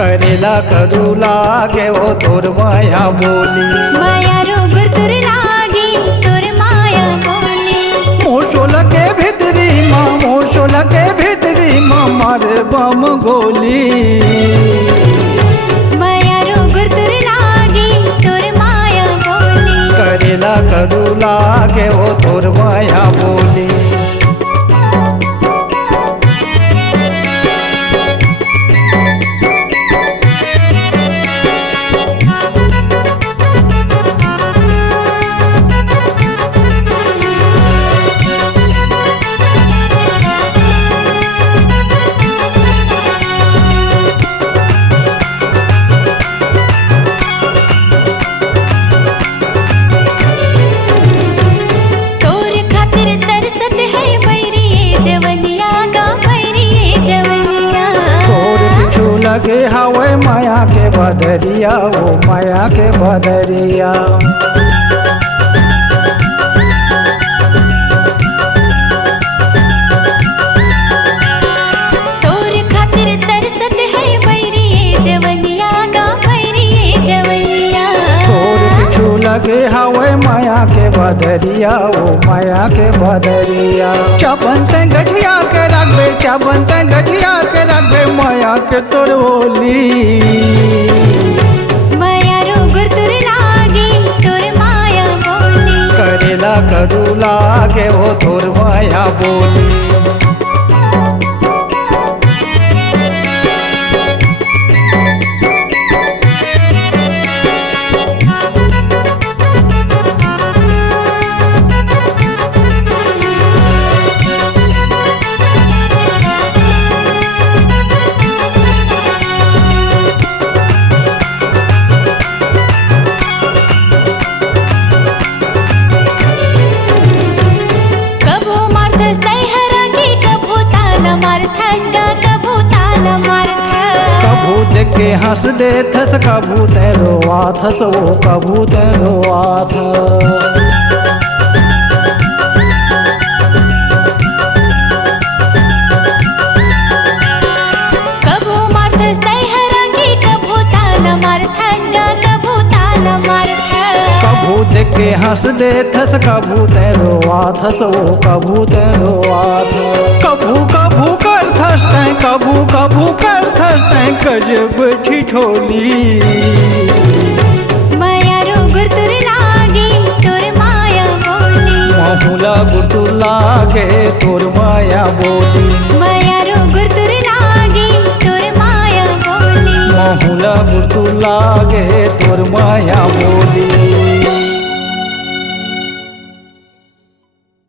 करेला करू लागे वो तोर माया बोली। माया रो गुरतुर लागी तोर माया बोली। मोशो लगे भितरी माँ, मोशो लगे भितरी माँ मारे बम गोली। माया रो गुरतुर लागी तोर माया बोली। करेला करू लागे वो तोर माया बोली। लगे हवे माया के बदरिया, वो माया के बदरिया। तोर खातिर तरसत है बैरी जवनिया का बैरी जवनिया। तोर पिछू लगे हवे माया के बदरिया, वो माया के बदरिया। चबंत गठिया के रखबे, चबंत गठिया के रखबे माया के तोर बोली। माया रो गुरतुर लागी तोर माया बोली। करेला करू लागे वो तोर माया बोली। कभू देख के हंस दे थस, कभू ते रोआ थस, वो कभू ते रोआ थस। कभू मारथस तै हरंगी, कभू ताना मारथस गा, कभू ताना मारथस। कभू देख के हंस दे थस, कभू ते रोआ थस, वो कभू ते रोआ थस। कभू कभू कर थस तै, कभू कभू कर थस तै गजब ठिठोली। माया रो गुरतुर लागी तोर माया बोली। माहुला गुरतुर लागे तोर माया बोली। माया रो गुरतुर लागी तोर माया बोली। माहुला गुरतुर लागे तोर माया बोली।